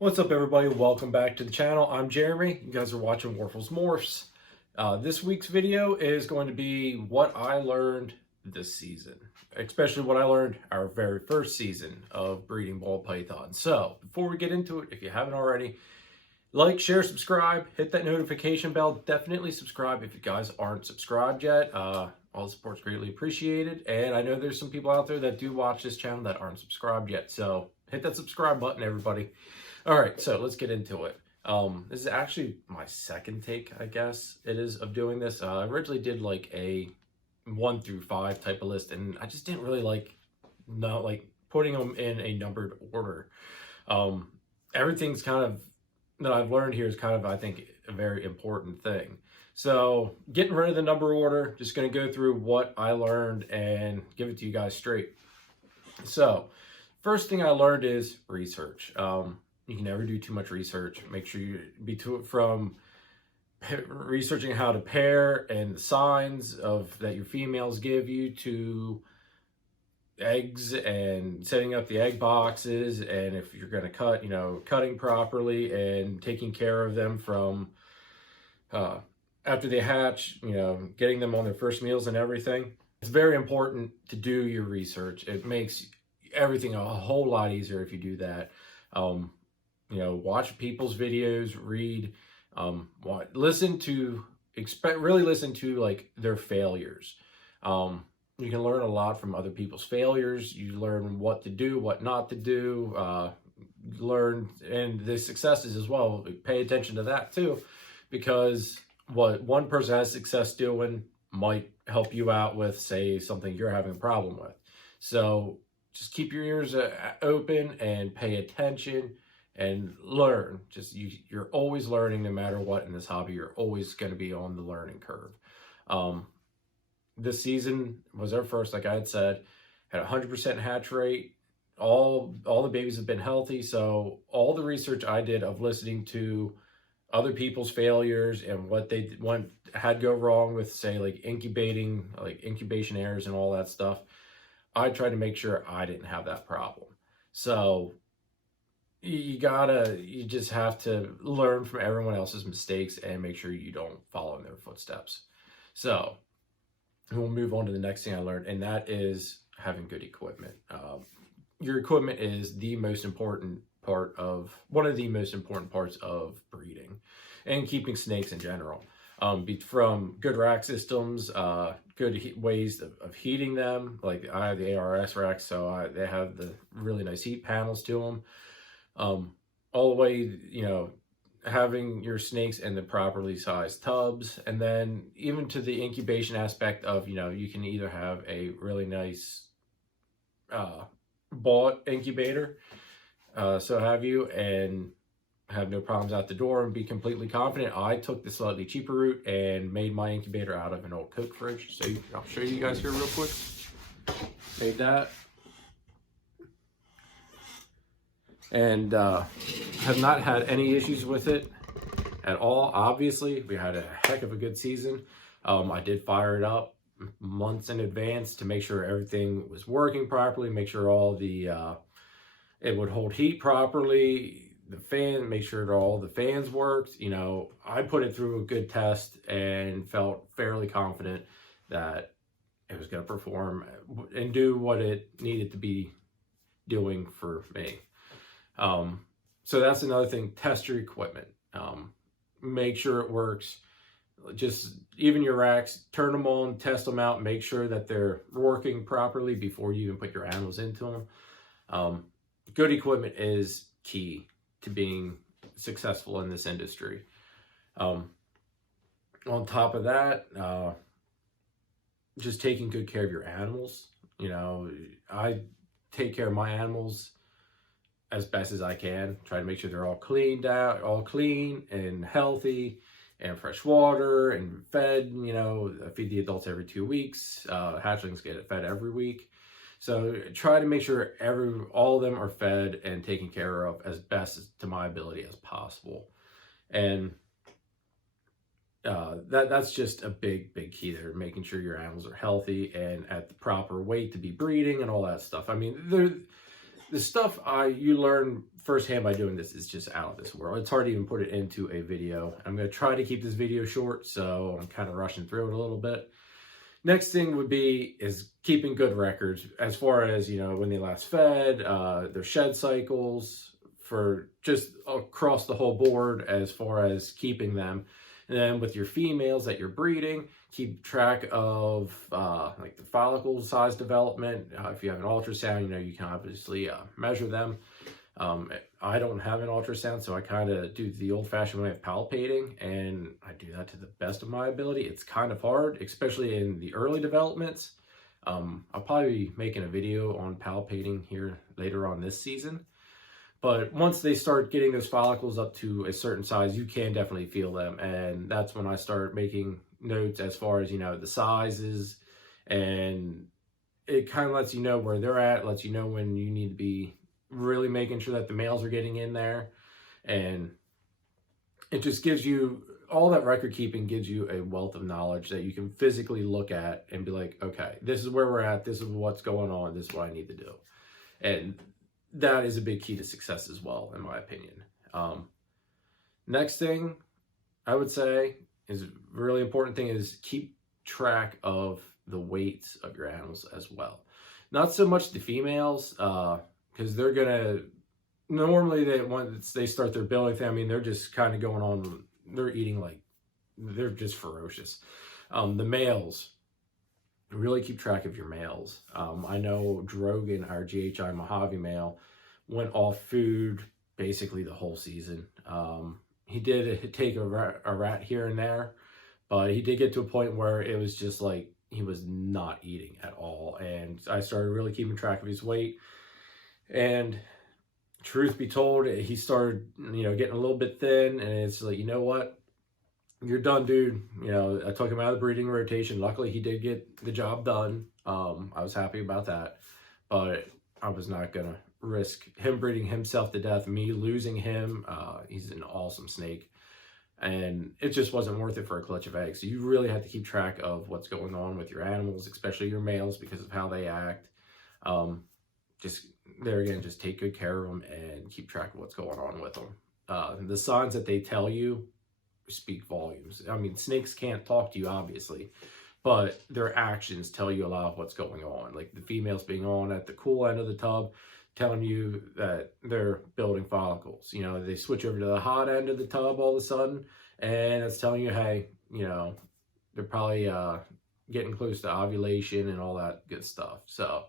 What's up, everybody? Welcome back to the channel. I'm Jeremy. You guys are watching Morphs. This week's video is going to be what I learned this season, especially what I learned our very first season of breeding ball pythons. So before we get into it, if you haven't already, like, share, subscribe, hit that notification bell. Definitely subscribe if you guys aren't subscribed yet. All the support's greatly appreciated. And I know there's some people out there that do watch this channel that aren't subscribed yet. So hit that subscribe button, everybody. All right, so let's get into it. This is actually my second take, I guess it is, of doing this. I originally did like a 1 through 5 type of list, and I just didn't really like putting them in a numbered order. Everything's kind of that I've learned here is kind of, I think, a very important thing. So getting rid of the number order, just going to go through what I learned and give it to you guys straight. So first thing I learned is research. You can never do too much research. Make sure you be from researching how to pair and the signs of that your females give you to eggs and setting up the egg boxes, and if you're going to cut, cutting properly and taking care of them from after they hatch, getting them on their first meals and everything. It's very important to do your research. It makes everything a whole lot easier if you do that. Watch people's videos, read, really listen to like their failures. You can learn a lot from other people's failures. You learn what to do, what not to do, and the successes as well. Pay attention to that too, because what one person has success doing might help you out with, say, something you're having a problem with. So just keep your ears open and pay attention and learn. You're always learning no matter what in this hobby. You're always going to be on the learning curve. This season was our first, like I had said, had 100% hatch rate. All the babies have been healthy. So all the research I did of listening to other people's failures and what they had go wrong with, say, like incubation errors and all that stuff, I tried to make sure I didn't have that problem. So you just have to learn from everyone else's mistakes and make sure you don't follow in their footsteps. So we'll move on to the next thing I learned, and that is having good equipment. Your equipment is the most important part of, one of the most important parts of breeding and keeping snakes in general. From good rack systems, good ways of heating them. Like I have the ARS racks, so they have the really nice heat panels to them. All the way, having your snakes in the properly sized tubs, and then even to the incubation aspect of, you can either have a really nice bought incubator, and have no problems out the door and be completely confident. I took the slightly cheaper route and made my incubator out of an old Coke fridge. So I'll show you guys here real quick. Made that. And have not had any issues with it at all. Obviously, we had a heck of a good season. I did fire it up months in advance to make sure everything was working properly, make sure all the it would hold heat properly, the fan, make sure that all the fans worked. I put it through a good test and felt fairly confident that it was going to perform and do what it needed to be doing for me. So that's another thing. Test your equipment. Make sure it works. Just even your racks, turn them on, test them out, make sure that they're working properly before you even put your animals into them. Good equipment is key to being successful in this industry. On top of that, just taking good care of your animals. I take care of my animals as best as I can. Try to make sure they're all cleaned out, all clean and healthy, and fresh water and fed. I feed the adults every 2 weeks. Hatchlings get fed every week. So try to make sure all of them are fed and taken care of as best to my ability as possible. And that's just a big key there, making sure your animals are healthy and at the proper weight to be breeding and all that stuff. I mean, the stuff you learn firsthand by doing this is just out of this world. It's hard to even put it into a video. I'm going to try to keep this video short, so I'm kind of rushing through it a little bit. Next thing would be is keeping good records as far as, when they last fed, their shed cycles, for just across the whole board as far as keeping them. And then with your females that you're breeding, keep track of like the follicle size development. If you have an ultrasound, you can obviously measure them. I don't have an ultrasound, so I kind of do the old-fashioned way of palpating, and I do that to the best of my ability. It's kind of hard, especially in the early developments. I'll probably be making a video on palpating here later on this season. But once they start getting those follicles up to a certain size, you can definitely feel them. And that's when I start making notes as far as, the sizes. And it kind of lets you know where they're at, lets you know when you need to be really making sure that the males are getting in there. And it just gives you, all that record keeping gives you a wealth of knowledge that you can physically look at and be like, okay, this is where we're at, this is what's going on, this is what I need to do. And that is a big key to success as well, in my opinion. Next thing I would say is a really important thing is keep track of the weights of your animals as well. Not so much the females, because they're gonna, normally once they start their building thing, they're just kind of going on, they're eating like, they're just ferocious. The males, really keep track of your males. I know Drogon, our GHI Mojave male, went off food basically the whole season. He did take a rat here and there, but he did get to a point where it was just like he was not eating at all. And I started really keeping track of his weight. And truth be told, he started, getting a little bit thin. And it's like, you know what? You're done, dude. I took him out of the breeding rotation. Luckily, he did get the job done. I was happy about that. But I was not going to risk him breeding himself to death, me losing him. He's an awesome snake. And it just wasn't worth it for a clutch of eggs. So you really have to keep track of what's going on with your animals, especially your males, because of how they act. Just take good care of them and keep track of what's going on with them. The signs that they tell you speak volumes. Snakes can't talk to you, obviously, but their actions tell you a lot of what's going on. Like the females being on at the cool end of the tub, telling you that they're building follicles. They switch over to the hot end of the tub all of a sudden, and it's telling you, hey, they're probably getting close to ovulation and all that good stuff. So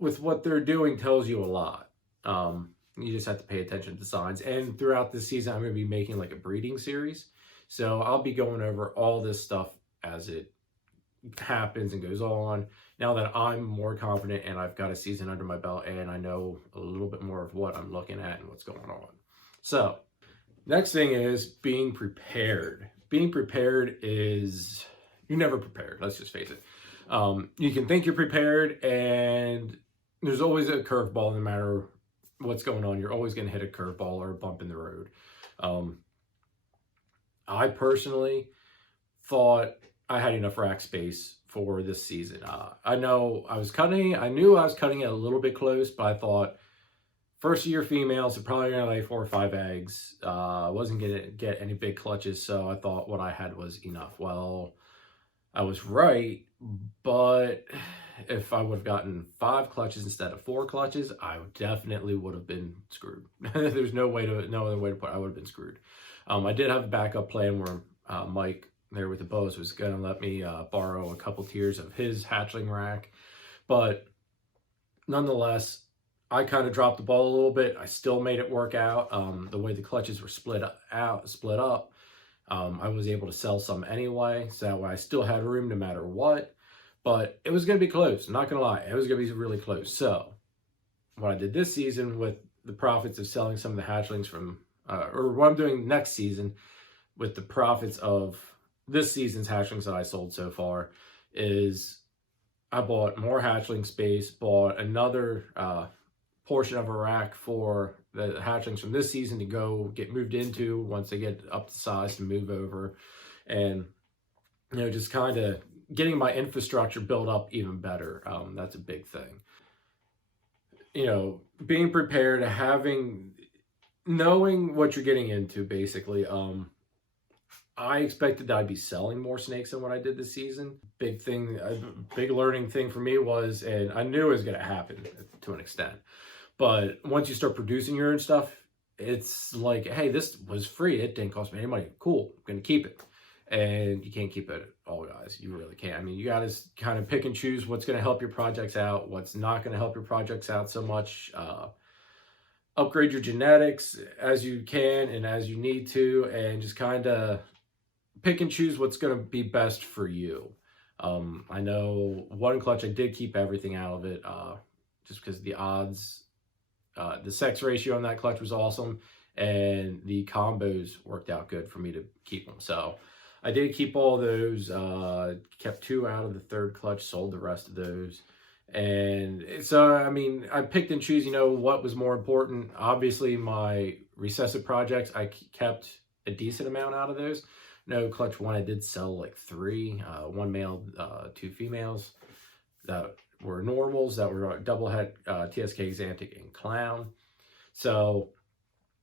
with what they're doing tells you a lot. You just have to pay attention to signs. And throughout this season, I'm going to be making like a breeding series. So I'll be going over all this stuff as it happens and goes on. Now that I'm more confident and I've got a season under my belt and I know a little bit more of what I'm looking at and what's going on. So next thing is being prepared. Being prepared is, you're never prepared. Let's just face it. You can think you're prepared, and there's always a curveball no matter what's going on. You're always going to hit a curveball or a bump in the road. I personally thought I had enough rack space for this season. I knew I was cutting it a little bit close, but I thought first year females are probably going to lay 4 or 5 eggs. Wasn't going to get any big clutches, so I thought what I had was enough. Well, I was right, but if I would have gotten 5 clutches instead of 4 clutches, I definitely would have been screwed. There's no other way to put it. I would have been screwed. I did have a backup plan where Mike there with the bows was going to let me borrow a couple tiers of his hatchling rack, but nonetheless, I kind of dropped the ball a little bit. I still made it work out. The way the clutches were split up, I was able to sell some anyway, so that way I still had room no matter what. But it was going to be close. I'm not going to lie. It was going to be really close. So what I did this season with the profits of selling some of the hatchlings from, or what I'm doing next season with the profits of this season's hatchlings that I sold so far, is I bought more hatchling space, bought another portion of a rack for the hatchlings from this season to go get moved into once they get up to size to move over, and just kind of getting my infrastructure built up even better. That's a big thing. you know, being prepared, knowing what you're getting into, basically. I expected that I'd be selling more snakes than what I did this season. Big thing, a big learning thing for me was, and I knew it was going to happen to an extent, but once you start producing your own stuff, it's like, hey, this was free. It didn't cost me any money. Cool, I'm going to keep it. And you can't keep it all, guys. You really can't. I mean, you got to kind of pick and choose what's going to help your projects out, what's not going to help your projects out so much. Upgrade your genetics as you can and as you need to, and just kind of pick and choose what's going to be best for you. I know one clutch, I did keep everything out of it, just because the odds, the sex ratio on that clutch was awesome, and the combos worked out good for me to keep them. So I did keep all those, kept 2 out of the 3rd clutch, sold the rest of those. And so, I mean, I picked and choose, you know, what was more important. Obviously, my recessive projects, I kept a decent amount out of those. No, clutch 1, I did sell like 3, 1 male, 2 females that were normals, that were double head, TSK, Xanthic, and Clown. So,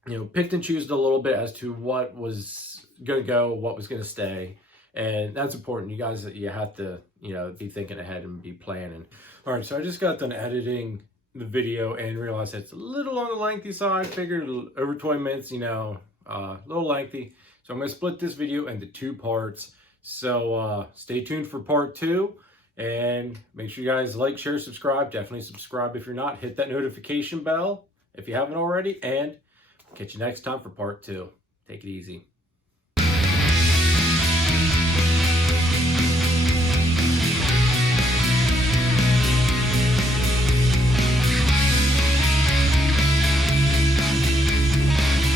you know, picked and choose a little bit as to what was going to go, what was going to stay. And that's important. You guys, you have to, you know, be thinking ahead and be planning. All right, so I just got done editing the video and realized it's a little on the lengthy side. Figured over 20 minutes, you know, a little lengthy. So I'm going to split this video into 2 parts. So stay tuned for part 2. And make sure you guys like, share, subscribe. Definitely subscribe if you're not. Hit that notification bell if you haven't already. And catch you next time for part 2. Take it easy.